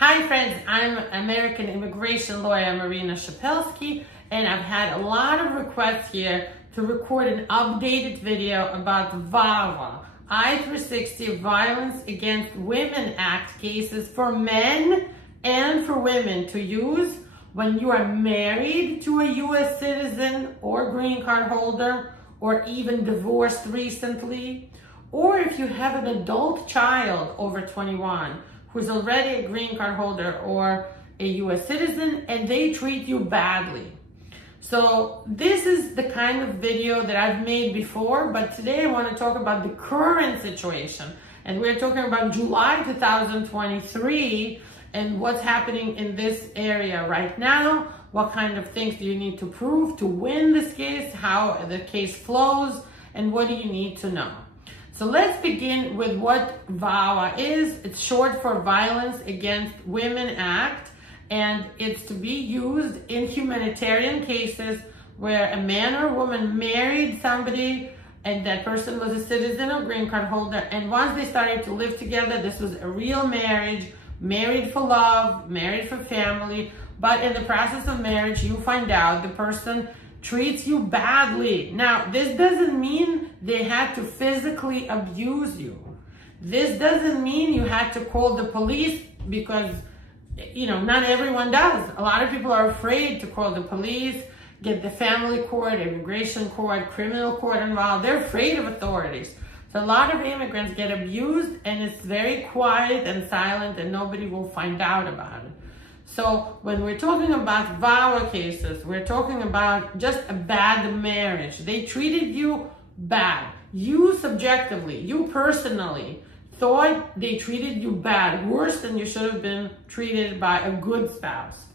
Hi friends, I'm American immigration lawyer Marina Shepelsky, and I've had a lot of requests here to record an updated video about VAWA, I-360 Violence Against Women Act cases for men and for women to use when you are married to a U.S. citizen or green card holder, or even divorced recently, or if you have an adult child over 21 who's already a green card holder or a U.S. citizen and they treat you badly. So this is the kind of video that I've made before, but today I want to talk about the current situation. And we're talking about July 2023 and what's happening in this area right now. What kind of things do you need to prove to win this case, how the case flows, and what do you need to know? So let's begin with what VAWA is. It's short for Violence Against Women Act, and it's to be used in humanitarian cases where a man or woman married somebody and that person was a citizen or green card holder, and once they started to live together, this was a real marriage, married for love, married for family, but in the process of marriage, you find out the person treats you badly. Now, this doesn't mean they had to physically abuse you. This doesn't mean you had to call the police because, you know, not everyone does. A lot of people are afraid to call the police, get the family court, immigration court, criminal court involved. They're afraid of authorities. So a lot of immigrants get abused and it's very quiet and silent and nobody will find out about it. So when we're talking about VAWA cases, we're talking about just a bad marriage. They treated you bad. You subjectively, you personally thought they treated you bad, worse than you should have been treated by a good spouse.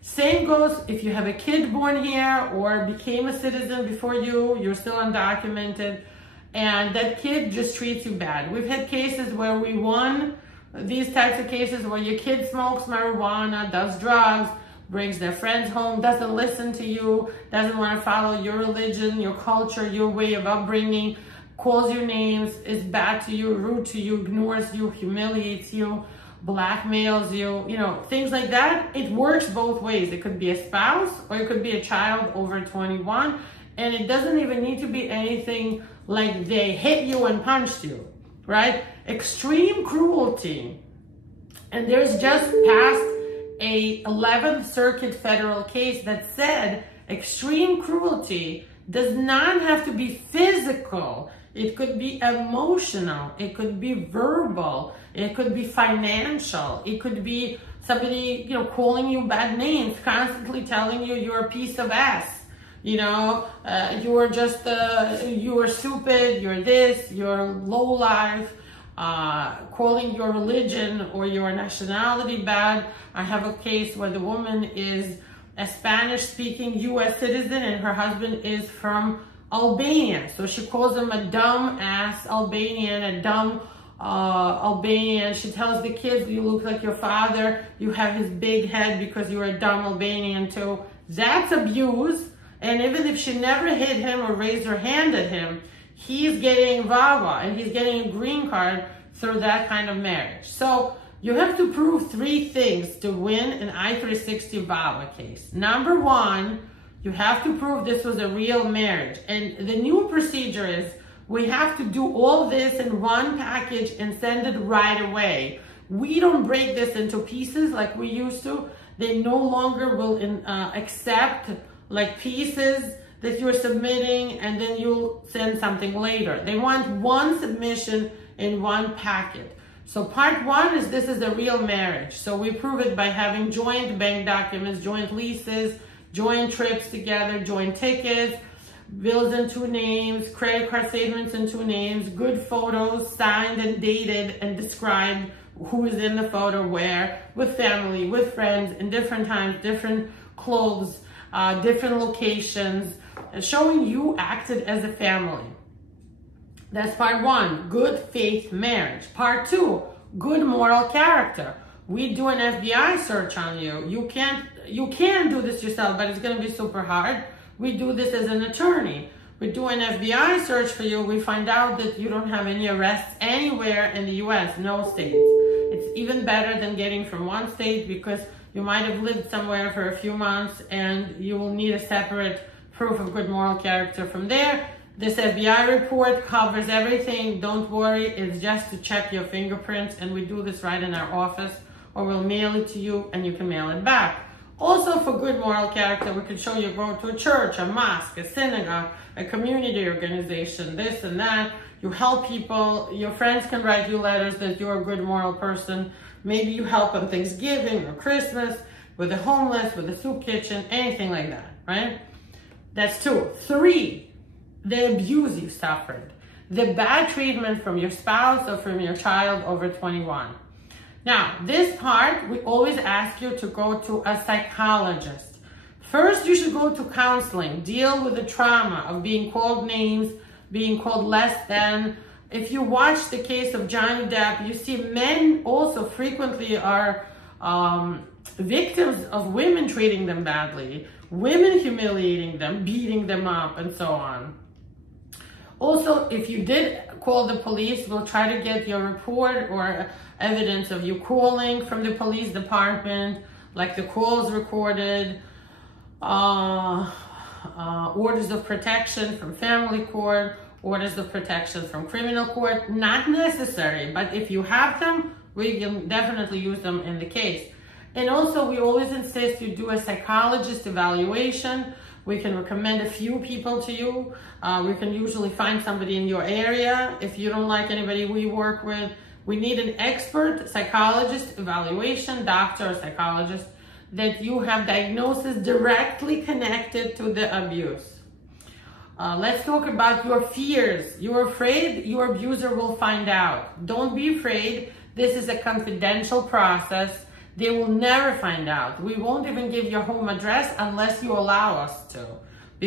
Same goes if you have a kid born here or became a citizen before you're still undocumented, and that kid just treats you bad. We've had cases where we won these types of cases where your kid smokes marijuana, does drugs, brings their friends home, doesn't listen to you, doesn't want to follow your religion, your culture, your way of upbringing, calls your names, is bad to you, rude to you, ignores you, humiliates you, blackmails you, you know, things like that. It works both ways. It could be a spouse or it could be a child over 21, and it doesn't even need to be anything like they hit you and punched you, right? Extreme cruelty. And there's just passed a 11th Circuit federal case that said extreme cruelty does not have to be physical. It could be emotional, it could be verbal, it could be financial, it could be somebody, you know, calling you bad names, constantly telling you you're a piece of ass. You know, you're just, you're stupid, you're this, you're low life, calling your religion or your nationality bad. I have a case where the woman is a Spanish-speaking U.S. citizen and her husband is from Albania. So she calls him a dumb ass Albanian, a dumb Albanian. She tells the kids, you look like your father, you have his big head because you're a dumb Albanian too. That's abuse. And even if she never hit him or raised her hand at him, he's getting VAWA and he's getting a green card through that kind of marriage. So you have to prove three things to win an I-360 VAWA case. Number one, you have to prove this was a real marriage. And the new procedure is we have to do all this in one package and send it right away. We don't break this into pieces like we used to. They no longer will accept like pieces that you're submitting and then you'll send something later. They want one submission in one packet. So part one is this is a real marriage. So we prove it by having joint bank documents, joint leases, joint trips together, joint tickets, bills in two names, credit card statements in two names, good photos signed and dated and described who is in the photo where, with family, with friends, in different times, different clothes, different locations, showing you acted as a family. That's part one, good faith marriage. Part two, good moral character. We do an FBI search on you. You can do this yourself, but it's going to be super hard. We do this as an attorney. We do an FBI search for you. We find out that you don't have any arrests anywhere in the U.S., no states. It's even better than getting from one state, because you might have lived somewhere for a few months and you will need a separate proof of good moral character from there. This FBI report covers everything. Don't worry, it's just to check your fingerprints, and we do this right in our office, or we'll mail it to you and you can mail it back. Also, for good moral character, we can show you go to a church, a mosque, a synagogue, a community organization, this and that. You help people. Your friends can write you letters that you're a good moral person. Maybe you help on Thanksgiving or Christmas, with the homeless, with the soup kitchen, anything like that, right? That's 2. 3, the abuse you suffered, the bad treatment from your spouse or from your child over 21. Now, this part, we always ask you to go to a psychologist. First, you should go to counseling, deal with the trauma of being called names, being called less than. If you watch the case of Johnny Depp, you see men also frequently are victims of women treating them badly, women humiliating them, beating them up, and so on. Also, if you did call the police, we'll try to get your report or evidence of you calling from the police department, like the calls recorded, orders of protection from family court, orders of protection from criminal court. Not necessary, but if you have them, we can definitely use them in the case. And also, we always insist you do a psychologist evaluation. We can recommend a few people to you. We can usually find somebody in your area. If you don't like anybody we work with, we need an expert psychologist evaluation, doctor or psychologist, that you have diagnosis directly connected to the abuse. Let's talk about your fears. You're afraid your abuser will find out. Don't be afraid. This is a confidential process. They will never find out. We won't even give your home address unless you allow us to,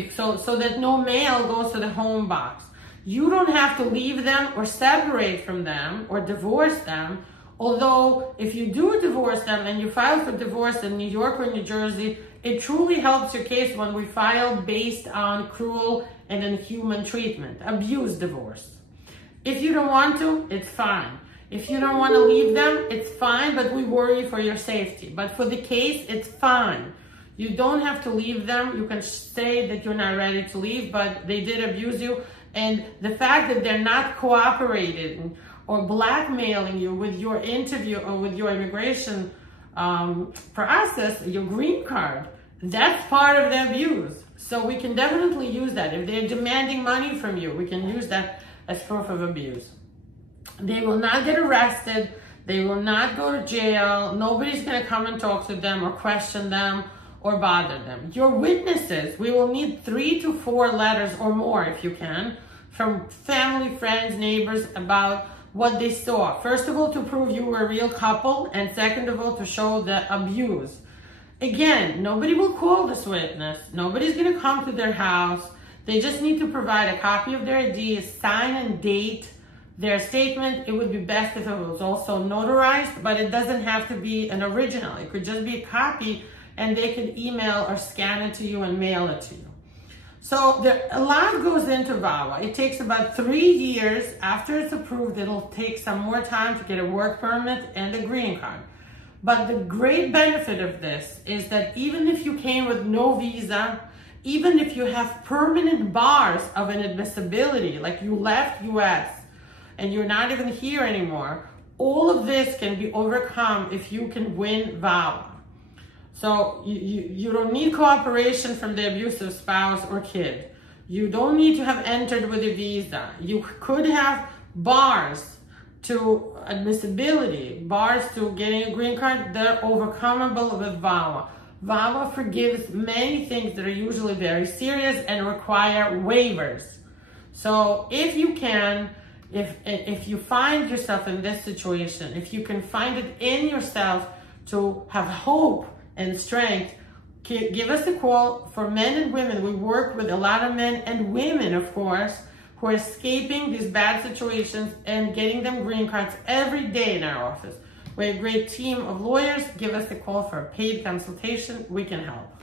so that no mail goes to the home box. You don't have to leave them or separate from them or divorce them. Although if you do divorce them and you file for divorce in New York or New Jersey, it truly helps your case when we file based on cruel and inhuman treatment, abuse divorce. If you don't want to, it's fine. If you don't want to leave them, it's fine, but we worry for your safety. But for the case, it's fine. You don't have to leave them. You can say that you're not ready to leave, but they did abuse you. And the fact that they're not cooperating or blackmailing you with your interview or with your immigration process, your green card, that's part of the abuse. So we can definitely use that. If they're demanding money from you, we can use that as proof of abuse. They will not get arrested. They will not go to jail. Nobody's going to come and talk to them or question them or bother them. Your witnesses, we will need 3 to 4 letters or more, if you can, from family, friends, neighbors about what they saw. First of all, to prove you were a real couple, and second of all, to show the abuse. Again, nobody will call this witness. Nobody's going to come to their house. They just need to provide a copy of their ID, sign and date their statement. It would be best if it was also notarized, but it doesn't have to be an original. It could just be a copy, and they could email or scan it to you and mail it to you. So a lot goes into VAWA. It takes about 3 years. After it's approved, it'll take some more time to get a work permit and a green card. But the great benefit of this is that even if you came with no visa, even if you have permanent bars of inadmissibility, like you left US and you're not even here anymore, all of this can be overcome if you can win VAWA. So you don't need cooperation from the abusive spouse or kid. You don't need to have entered with a visa. You could have bars to admissibility, bars to getting a green card. They're overcomable with VAWA. VAWA forgives many things that are usually very serious and require waivers. So if you can, if you find yourself in this situation, if you can find it in yourself to have hope and strength, give us a call. For men and women, we work with a lot of men and women, of course, who are escaping these bad situations and getting them green cards every day in our office. We're a great team of lawyers. Give us a call for a paid consultation. We can help.